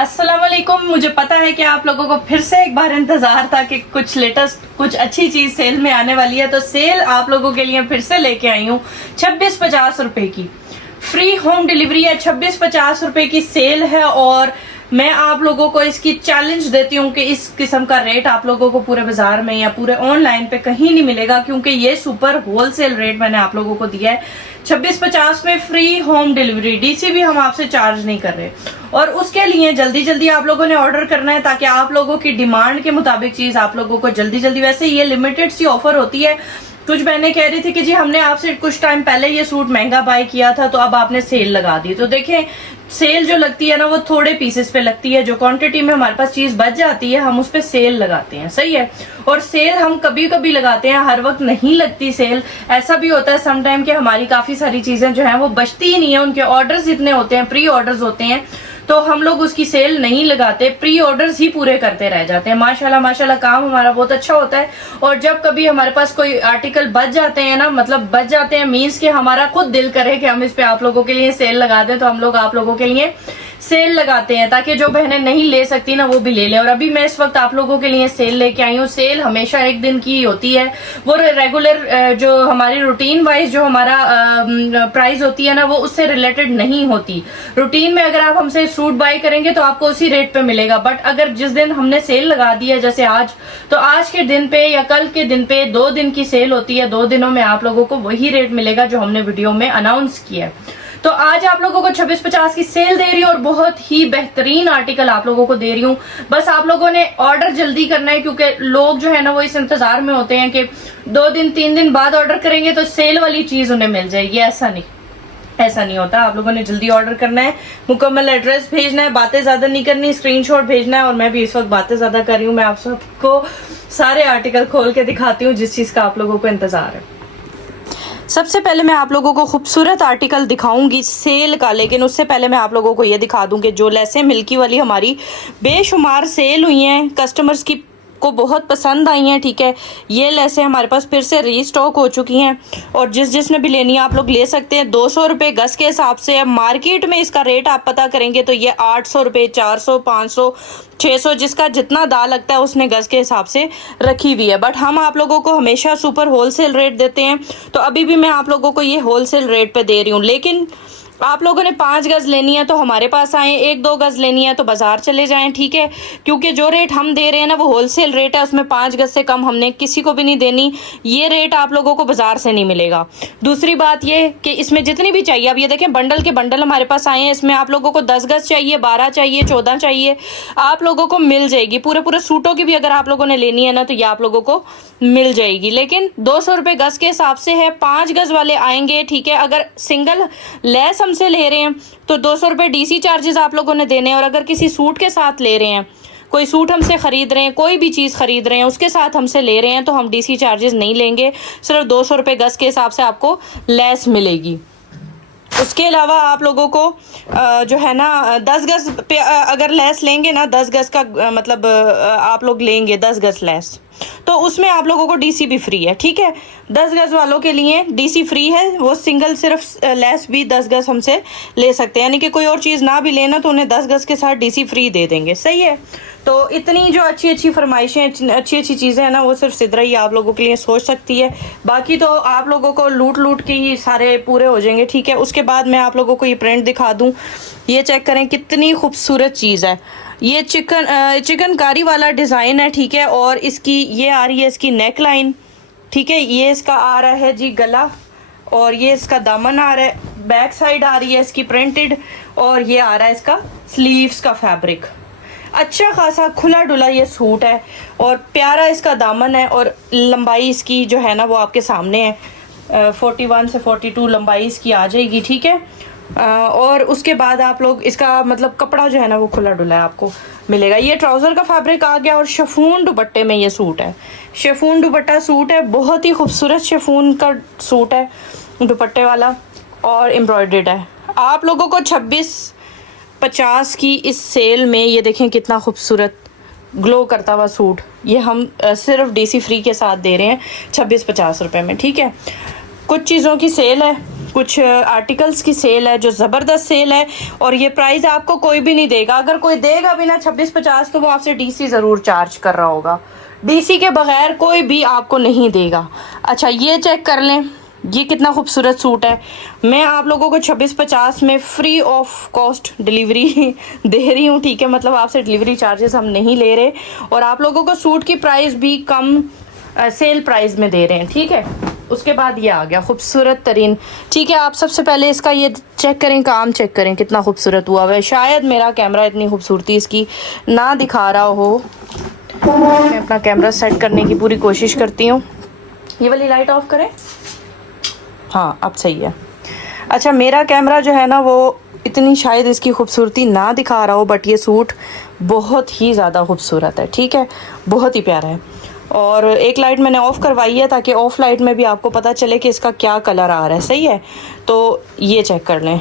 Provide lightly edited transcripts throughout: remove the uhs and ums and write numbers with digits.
अस्सलाम वालेकुम। मुझे पता है कि आप लोगों को फिर से एक बार इंतजार था कि कुछ लेटेस्ट कुछ अच्छी चीज सेल में आने वाली है, तो सेल आप लोगों के लिए फिर से लेके आई हूँ 26-50 रुपए की फ्री होम डिलीवरी है। 26-50 रुपए की सेल है और मैं आप लोगों को इसकी चैलेंज देती हूँ कि इस किस्म का रेट आप लोगों को पूरे बाजार में या पूरे ऑनलाइन पे कहीं नहीं मिलेगा, क्योंकि ये सुपर होलसेल रेट मैंने आप लोगों को दिया है। 26-50 में फ्री होम डिलीवरी, डीसी भी हम आपसे चार्ज नहीं कर रहे। और उसके लिए जल्दी जल्दी आप लोगों ने ऑर्डर करना है ताकि आप लोगों की डिमांड के मुताबिक चीज आप लोगों को जल्दी जल्दी, वैसे ये लिमिटेड सी ऑफर होती है। कुछ बहनें कह रही थी कि जी हमने आपसे कुछ टाइम पहले ये सूट महंगा बाय किया था तो अब आपने सेल लगा दी। तो देखें, सेल जो लगती है ना वो थोड़े पीसेस पे लगती है। जो क्वांटिटी में हमारे पास चीज बच जाती है हम उस पे सेल लगाते हैं, सही है। और सेल हम कभी कभी लगाते हैं, हर वक्त नहीं लगती सेल। ऐसा भी होता है समटाइम कि हमारी काफी सारी चीजें जो है वो बचती ही नहीं है, उनके ऑर्डर्स इतने होते हैं, प्री ऑर्डर्स होते हैं, तो हम लोग उसकी सेल नहीं लगाते, प्री ऑर्डर्स ही पूरे करते रह जाते हैं। माशाल्लाह माशाल्लाह काम हमारा बहुत अच्छा होता है। और जब कभी हमारे पास कोई आर्टिकल बच जाते हैं ना, मतलब बच जाते हैं मीन्स कि हमारा खुद दिल करे कि हम इस पे आप लोगों के लिए सेल लगा दें, तो हम लोग आप लोगों के लिए सेल लगाते हैं ताकि जो बहनें नहीं ले सकती ना वो भी ले लें। और अभी मैं इस वक्त आप लोगों के लिए सेल लेके आई हूँ। सेल हमेशा एक दिन की होती है, वो रेगुलर जो हमारी रूटीन वाइज जो हमारा प्राइस होती है ना वो उससे रिलेटेड नहीं होती। रूटीन में अगर आप हमसे सूट बाय करेंगे तो आपको उसी रेट पे मिलेगा, बट अगर जिस दिन हमने सेल लगा दी है जैसे आज, तो आज के दिन पे या कल के दिन पे 2 दिन की सेल होती है, 2 दिनों में आप लोगों को वही रेट मिलेगा जो हमने वीडियो में अनाउंस किया है। तो आज आप लोगों को 26-50 की सेल दे रही हूँ और बहुत ही बेहतरीन आर्टिकल आप लोगों को दे रही हूँ। बस आप लोगों ने ऑर्डर जल्दी करना है, क्योंकि लोग जो है ना वो इस इंतजार में होते हैं कि 2 दिन 3 दिन बाद ऑर्डर करेंगे तो सेल वाली चीज उन्हें मिल जाएगी। ऐसा नहीं होता। आप लोगों ने जल्दी ऑर्डर करना है, मुकम्मल एड्रेस भेजना है, बातें ज्यादा नहीं करनी, स्क्रीनशॉट भेजना है। और मैं भी इस वक्त बातें ज्यादा कर रही हूँ, मैं आप सबको सारे आर्टिकल खोल के दिखाती हूँ जिस चीज का आप लोगों को इंतजार है। सबसे पहले मैं आप लोगों को खूबसूरत आर्टिकल दिखाऊंगी सेल का, लेकिन उससे पहले मैं आप लोगों को ये दिखा दूं कि जो लेसें मिल्की वाली हमारी बेशुमार सेल हुई हैं, कस्टमर्स की को बहुत पसंद आई हैं, ठीक है। ये लेसें हमारे पास फिर से रीस्टॉक हो चुकी हैं और जिसने भी लेनी है आप लोग ले सकते हैं। 200 रुपये गज के हिसाब से। अब मार्केट में इसका रेट आप पता करेंगे तो ये 800 रुपये, 400, 500, 600, जिसका जितना दाल लगता है उसने गज के हिसाब से रखी हुई है। बट हम आप लोगों को हमेशा सुपर होलसेल रेट देते हैं, तो अभी भी मैं आप लोगों को ये होलसेल रेट पे दे रही हूँ। लेकिन आप लोगों ने 5 गज लेनी है तो हमारे पास आए, 1-2 गज लेनी है तो बाजार चले जाएं, ठीक है। क्योंकि जो रेट हम दे रहे हैं ना वो होलसेल रेट है, उसमें 5 गज से कम हमने किसी को भी नहीं देनी। ये रेट आप लोगों को बाजार से नहीं मिलेगा। दूसरी बात ये कि इसमें जितनी भी चाहिए, अब ये देखें बंडल के बंडल हमारे पास आए हैं, इसमें आप लोगों को 10 गज चाहिए, 12 चाहिए, 14 चाहिए, आप लोगों को मिल जाएगी। पूरे सूटों की भी अगर आप लोगों ने लेनी है ना तो ये आप लोगों को मिल जाएगी। लेकिन 200 रुपये गज के हिसाब से है, 5 गज वाले आएंगे, ठीक है। अगर सिंगल लेस हमसे ले रहे हैं तो 200 रुपये डीसी चार्जेस आप लोगों ने देने हैं। और अगर किसी सूट के साथ ले रहे हैं, कोई सूट हमसे खरीद रहे हैं, कोई भी चीज़ खरीद रहे हैं उसके साथ हमसे ले रहे हैं, तो हम डीसी चार्जेस नहीं लेंगे, सिर्फ 200 रुपये गज के हिसाब से आपको लेस मिलेगी। उसके अलावा आप लोगों को जो है ना 10 गज पे अगर लेस लेंगे ना, 10 गज का मतलब आप लोग लेंगे 10 गज लेस, तो उसमें आप लोगों को डीसी भी फ्री है, ठीक है। 10 गज वालों के लिए डीसी फ्री है, वो सिंगल सिर्फ लेस भी 10 गज हमसे ले सकते हैं, यानी कि कोई और चीज़ ना भी लेना तो उन्हें 10 गज के साथ डीसी फ्री दे देंगे, सही है। तो इतनी जो अच्छी फरमाइशें, अच्छी चीज़ें हैं ना वो सिर्फ सिद्रा ही आप लोगों के लिए सोच सकती है। बाकी तो आप लोगों को लूट के ही सारे पूरे हो जाएंगे, ठीक है। उसके बाद मैं आप लोगों को ये प्रिंट दिखा दूँ, ये चेक करें कितनी खूबसूरत चीज़ है। ये चिकनकारी वाला डिज़ाइन है, ठीक है। और इसकी ये आ रही है इसकी नेक लाइन, ठीक है। ये इसका आ रहा है जी गला, और ये इसका दामन आ रहा है, बैक साइड आ रही है इसकी प्रिंटेड, और ये आ रहा है इसका स्लीव्स का फैब्रिक। अच्छा खासा खुला डुला ये सूट है और प्यारा इसका दामन है। और लंबाई इसकी जो है ना वो आपके सामने है, 41 से 42 लंबाई इसकी आ जाएगी, ठीक है। और उसके बाद आप लोग इसका मतलब कपड़ा जो है ना वो खुला डुला है आपको मिलेगा। ये ट्राउज़र का फैब्रिक आ गया और शिफॉन दुपट्टे में ये सूट है, शिफॉन दुपट्टा सूट है, बहुत ही खूबसूरत शिफॉन का सूट है दुपट्टे वाला और एम्ब्रॉयडर्ड है। आप लोगों को 26-50 की इस सेल में ये देखें कितना खूबसूरत ग्लो करता हुआ सूट, ये हम सिर्फ डीसी फ्री के साथ दे रहे हैं 26-50 रुपये में, ठीक है। कुछ चीज़ों की सेल है, कुछ आर्टिकल्स की सेल है जो ज़बरदस्त सेल है, और ये प्राइस आपको कोई भी नहीं देगा। अगर कोई देगा भी ना 26-50 तो वो आपसे डीसी ज़रूर चार्ज कर रहा होगा। डीसी के बगैर कोई भी आपको नहीं देगा। अच्छा ये चेक कर लें, ये कितना खूबसूरत सूट है। मैं आप लोगों को 26-50 में फ्री ऑफ कॉस्ट डिलीवरी दे रही हूँ, ठीक है। मतलब आपसे डिलीवरी चार्जेस हम नहीं ले रहे, और आप लोगों को सूट की प्राइस भी कम सेल प्राइस में दे रहे हैं, ठीक है। उसके बाद ये आ गया खूबसूरत तरीन, ठीक है। आप सबसे पहले इसका ये चेक करें, काम चेक करें कितना खूबसूरत हुआ है। शायद मेरा कैमरा इतनी खूबसूरती इसकी ना दिखा रहा हो, मैं अपना कैमरा सेट करने की पूरी कोशिश करती हूँ। ये वाली लाइट ऑफ करें, हाँ अब सही है। अच्छा मेरा कैमरा जो है ना वो इतनी शायद इसकी खूबसूरती ना दिखा रहा हो, बट ये सूट बहुत ही ज़्यादा खूबसूरत है, ठीक है, बहुत ही प्यारा है। और एक लाइट मैंने ऑफ़ करवाई है ताकि ऑफ लाइट में भी आपको पता चले कि इसका क्या कलर आ रहा है, सही है। तो ये चेक कर लें,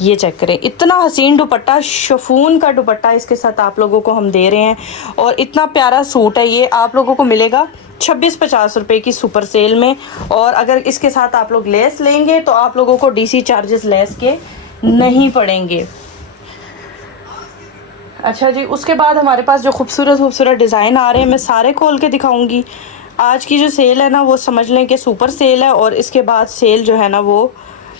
ये चेक करें, इतना हसीन दुपट्टा, शिफॉन का दुपट्टा इसके साथ आप लोगों को हम दे रहे हैं, और इतना प्यारा सूट है। ये आप लोगों को मिलेगा 26-50 रुपये की सुपर सेल में, और अगर इसके साथ आप लोग लेस लेंगे तो आप लोगों को डीसी चार्जेस लेस के नहीं पड़ेंगे। अच्छा जी, उसके बाद हमारे पास जो खूबसूरत डिज़ाइन आ रहे हैं, मैं सारे खोल के दिखाऊंगी। आज की जो सेल है ना वो समझ लें कि सुपर सेल है, और इसके बाद सेल जो है ना वो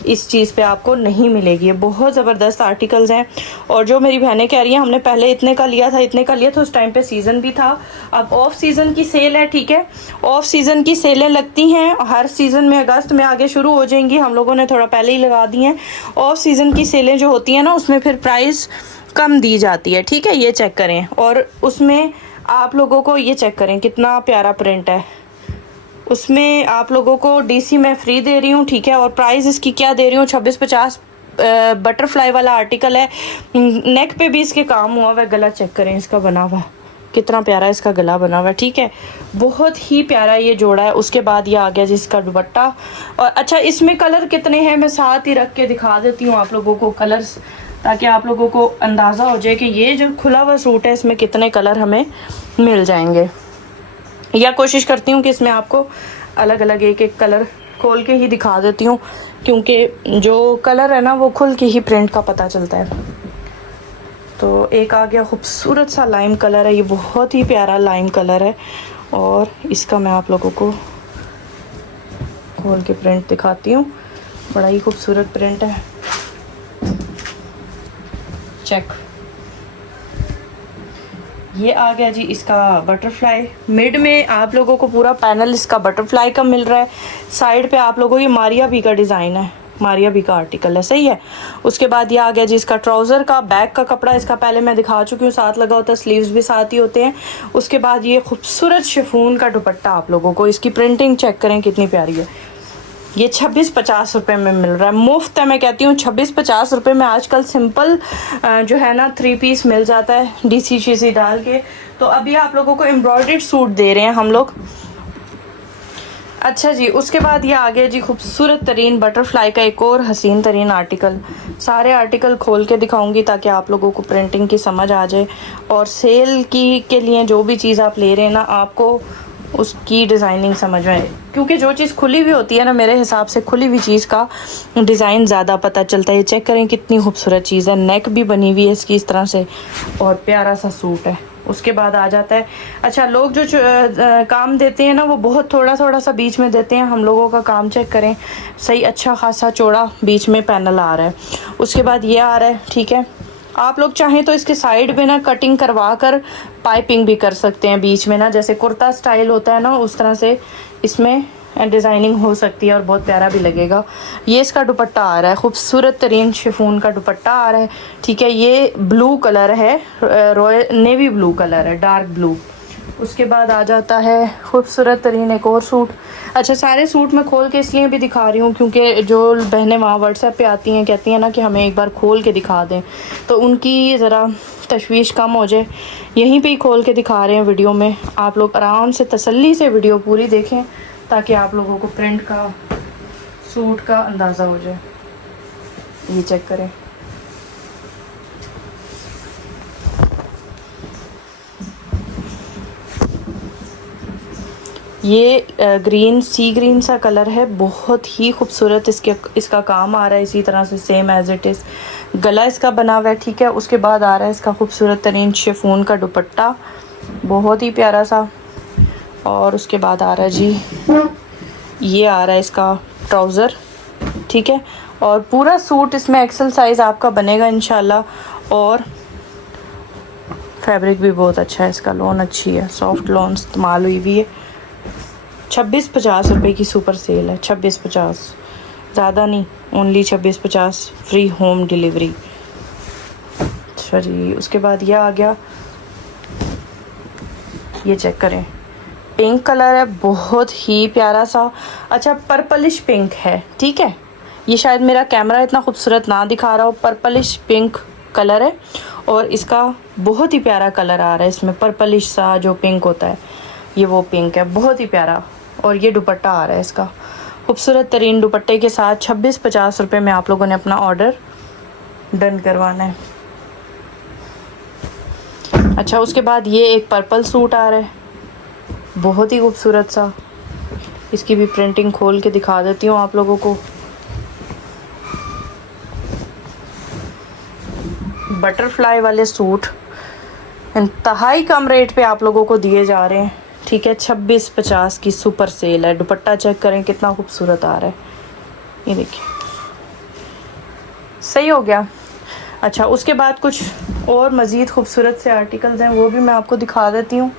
इस चीज़ पे आपको नहीं मिलेगी। ये बहुत ज़बरदस्त आर्टिकल्स हैं, और जो मेरी बहनें कह रही हैं हमने पहले इतने का लिया था, उस टाइम पे सीज़न भी था। अब ऑफ सीज़न की सेल है, ठीक है। ऑफ सीज़न की सेलें लगती हैं हर सीज़न में, अगस्त में आगे शुरू हो जाएंगी, हम लोगों ने थोड़ा पहले ही लगा दी हैं। ऑफ सीज़न की सेलें जो होती हैं ना उसमें फिर प्राइस कम दी जाती है, ठीक है। ये चेक करें, और उसमें आप लोगों को ये चेक करें कितना प्यारा प्रिंट है। उसमें आप लोगों को डीसी मैं फ्री दे रही हूँ, ठीक है। और प्राइस इसकी क्या दे रही हूँ, 26-50। बटरफ्लाई वाला आर्टिकल है, नेक पे भी इसके काम हुआ हुआ है। गला चेक करें इसका बना हुआ, कितना प्यारा इसका गला बना हुआ है, ठीक है। बहुत ही प्यारा ये जोड़ा है। उसके बाद ये आ गया जिसका दुपट्टा। और अच्छा इसमें कलर कितने हैं मैं साथ ही रख के दिखा देती हूँ आप लोगों को कलर्स, ताकि आप लोगों को अंदाज़ा हो जाए कि ये जो खुला हुआ सूट है इसमें कितने कलर हमें मिल जाएंगे। या कोशिश करती हूँ कि इसमें आपको अलग अलग एक एक कलर खोल के ही दिखा देती हूँ, क्योंकि जो कलर है ना वो खुल के ही प्रिंट का पता चलता है। तो एक आ गया खूबसूरत सा लाइम कलर है, ये बहुत ही प्यारा लाइम कलर है, और इसका मैं आप लोगों को खोल के प्रिंट दिखाती हूँ। बड़ा ही खूबसूरत प्रिंट है, चेक। ये आ गया जी इसका बटरफ्लाई, मिड में आप लोगों को पूरा पैनल इसका बटरफ्लाई का मिल रहा है। साइड पे आप लोगों को ये मारिया भी का डिज़ाइन है, मारिया भी का आर्टिकल है, सही है। उसके बाद ये आ गया जी इसका ट्राउज़र का बैक का कपड़ा, इसका पहले मैं दिखा चुकी हूँ, साथ लगा होता है, स्लीव्स भी साथ ही होते हैं। उसके बाद ये खूबसूरत शिफॉन का दुपट्टा आप लोगों को, इसकी प्रिंटिंग चेक करें कितनी प्यारी है। ये 26-50 रुपये में मिल रहा है, मुफ्त है। मैं कहती हूँ 26-50 रुपये में आजकल सिंपल जो है ना 3 पीस मिल जाता है डीसी शीसी डाल के। तो अभी आप लोगों को एम्ब्रॉयडर्ड सूट दे रहे हैं हम लोग। अच्छा जी, उसके बाद ये आ गया जी खूबसूरत तरीन बटरफ्लाई का एक और हसीन तरीन आर्टिकल। सारे आर्टिकल खोल के दिखाऊंगी ताकि आप लोगों को प्रिंटिंग की समझ आ जाए, और सेल की के लिए जो भी चीज़ आप ले रहे हैं ना आपको उसकी डिज़ाइनिंग समझ में आए, क्योंकि जो चीज़ खुली हुई होती है ना मेरे हिसाब से खुली हुई चीज़ का डिज़ाइन ज़्यादा पता चलता है। ये चेक करें कितनी खूबसूरत चीज़ है, नेक भी बनी हुई है इसकी इस तरह से, और प्यारा सा सूट है। उसके बाद आ जाता है, अच्छा लोग जो काम देते हैं ना वो बहुत थोड़ा सा बीच में देते हैं, हम लोगों का काम चेक करें सही, अच्छा खासा चौड़ा बीच में पैनल आ रहा है। उसके बाद ये आ रहा है, ठीक है। आप लोग चाहें तो इसके साइड में ना कटिंग करवा कर पाइपिंग भी कर सकते हैं बीच में ना, जैसे कुर्ता स्टाइल होता है ना उस तरह से इसमें डिज़ाइनिंग हो सकती है, और बहुत प्यारा भी लगेगा। ये इसका दुपट्टा आ रहा है, खूबसूरत तरीन शिफॉन का दुपट्टा आ रहा है, ठीक है। ये ब्लू कलर है, रॉयल नेवी ब्लू कलर है, डार्क ब्लू। उसके बाद आ जाता है खूबसूरत तरीन एक और सूट। अच्छा सारे सूट मैं खोल के इसलिए भी दिखा रही हूँ क्योंकि जो बहनें वहाँ व्हाट्सएप पे आती हैं कहती हैं ना कि हमें एक बार खोल के दिखा दें, तो उनकी ज़रा तशवीश कम हो जाए, यहीं पे ही खोल के दिखा रहे हैं वीडियो में। आप लोग आराम से तसल्ली से वीडियो पूरी देखें ताकि आप लोगों को प्रिंट का सूट का अंदाज़ा हो जाए। ये चेक करें, ये ग्रीन सी ग्रीन सा कलर है, बहुत ही खूबसूरत इसका काम आ रहा है इसी तरह से सेम एज इट इज़। गला इसका बना हुआ है, ठीक है। उसके बाद आ रहा है इसका खूबसूरत तरीन शिफॉन का दुपट्टा, बहुत ही प्यारा सा। और उसके बाद आ रहा है जी, ये आ रहा है इसका ट्राउज़र, ठीक है। और पूरा सूट इसमें एक्सल साइज़ आपका बनेगा इंशाल्लाह। और फैब्रिक भी बहुत अच्छा है इसका, लॉन अच्छी है, सॉफ्ट लॉन इस्तेमाल हुई हुई है। 2650 रुपये की सुपर सेल है, 2650, ज़्यादा नहीं, ओनली 2650, फ्री होम डिलीवरी। अच्छा जी, उसके बाद यह आ गया, ये चेक करें, पिंक कलर है, बहुत ही प्यारा सा। अच्छा, पर्पलिश पिंक है, ठीक है। ये शायद मेरा कैमरा इतना खूबसूरत ना दिखा रहा हो, पर्पलिश पिंक कलर है। और इसका बहुत ही प्यारा कलर आ रहा है इसमें, पर्पलिश सा जो पिंक होता है, ये वो पिंक है, बहुत ही प्यारा। और ये दुपट्टा आ रहा है इसका, खूबसूरत तरीन दुपट्टे के साथ। 2650 रुपये में आप लोगों ने अपना ऑर्डर डन करवाना है। अच्छा, उसके बाद ये एक पर्पल सूट आ रहा है, बहुत ही खूबसूरत सा। इसकी भी प्रिंटिंग खोल के दिखा देती हूँ आप लोगों को। बटरफ्लाई वाले सूट इंतहाई कम रेट पे आप लोगों को दिए जा रहे हैं, ठीक है। 2650 की सुपर सेल है। दुपट्टा चेक करें कितना खूबसूरत आ रहा है, ये देखिए, सही हो गया। अच्छा, उसके बाद कुछ और मज़ीद खूबसूरत से आर्टिकल्स हैं, वो भी मैं आपको दिखा देती हूँ।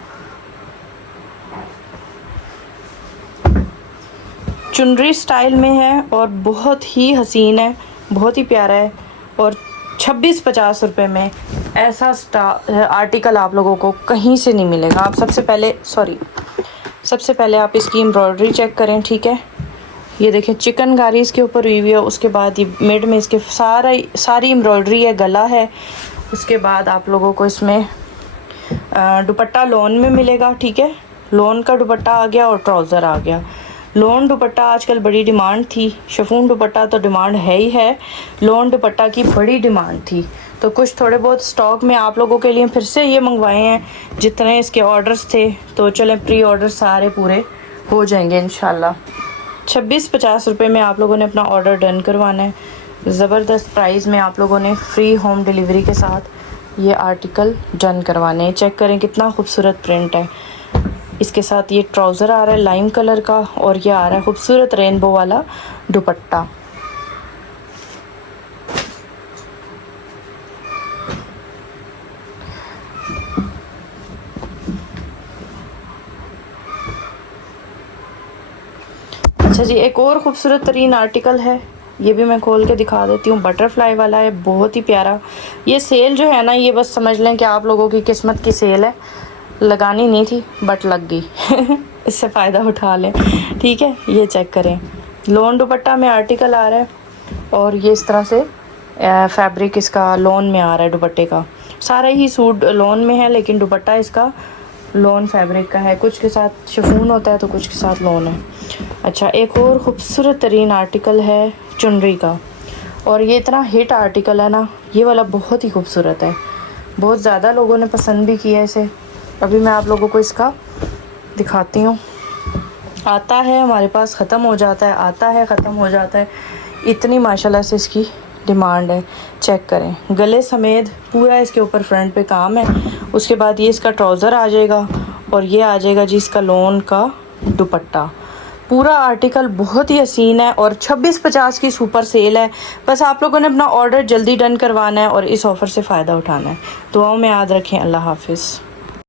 चुनरी स्टाइल में है और बहुत ही हसीन है, बहुत ही प्यारा है। और 2650 रुपये में ऐसा आर्टिकल आप लोगों को कहीं से नहीं मिलेगा। आप सबसे पहले आप इसकी एम्ब्रॉयडरी चेक करें, ठीक है। ये देखें, चिकनकारी इसके ऊपर हुई हुई है। उसके बाद ये मिड में इसके सारी एम्ब्रॉयडरी है, गला है। उसके बाद आप लोगों को इसमें दुपट्टा लॉन में मिलेगा, ठीक है। लॉन का दुपट्टा आ गया और ट्राउज़र आ गया। लॉन दुपट्टा आजकल बड़ी डिमांड थी, शिफॉन दुपट्टा तो डिमांड है ही है, लॉन दुपट्टा की बड़ी डिमांड थी। तो कुछ थोड़े बहुत स्टॉक में आप लोगों के लिए फिर से ये मंगवाए हैं, जितने इसके ऑर्डर्स थे। तो चलें, प्री ऑर्डर सारे पूरे हो जाएंगे इंशाल्लाह। 2650 रुपये में आप लोगों ने अपना ऑर्डर डन करवाना है। ज़बरदस्त प्राइस में आप लोगों ने फ्री होम डिलीवरी के साथ ये आर्टिकल डन करवाने हैं। चेक करें कितना खूबसूरत प्रिंट है। इसके साथ ये ट्राउज़र आ रहा है लाइम कलर का, और ये आ रहा है खूबसूरत रेनबो वाला दुपट्टा। अच्छा जी, एक और खूबसूरत तरीन आर्टिकल है, ये भी मैं खोल के दिखा देती हूँ। बटरफ्लाई वाला है, बहुत ही प्यारा। ये सेल जो है ना, ये बस समझ लें कि आप लोगों की किस्मत की सेल है। लगानी नहीं थी बट लग गई इससे फ़ायदा उठा लें, ठीक है। ये चेक करें, लॉन दुपट्टा में आर्टिकल आ रहा है, और ये इस तरह से फैब्रिक इसका लॉन में आ रहा है दुपट्टे का। सारा ही सूट लॉन में है, लेकिन दुपट्टा इसका लॉन फैब्रिक का है। कुछ के साथ शिफॉन होता है तो कुछ के साथ लॉन है। अच्छा, एक और ख़ूबसूरत तरीन आर्टिकल है चुनरी का, और ये इतना हिट आर्टिकल है ना, ये वाला बहुत ही खूबसूरत है। बहुत ज़्यादा लोगों ने पसंद भी किया इसे। अभी मैं आप लोगों को इसका दिखाती हूँ। आता है हमारे पास, ख़त्म हो जाता है, आता है ख़त्म हो जाता है, इतनी माशाल्लाह से इसकी डिमांड है। चेक करें, गले समेत पूरा इसके ऊपर फ्रंट पे काम है। उसके बाद ये इसका ट्राउज़र आ जाएगा, और ये आ जाएगा जी इसका लॉन का दुपट्टा। पूरा आर्टिकल बहुत ही हसीन है, और 2650 की सुपर सेल है। बस आप लोगों ने अपना ऑर्डर जल्दी डन करवाना है और इस ऑफ़र से फ़ायदा उठाना है। दुआओं में याद रखें। अल्लाह हाफिज़।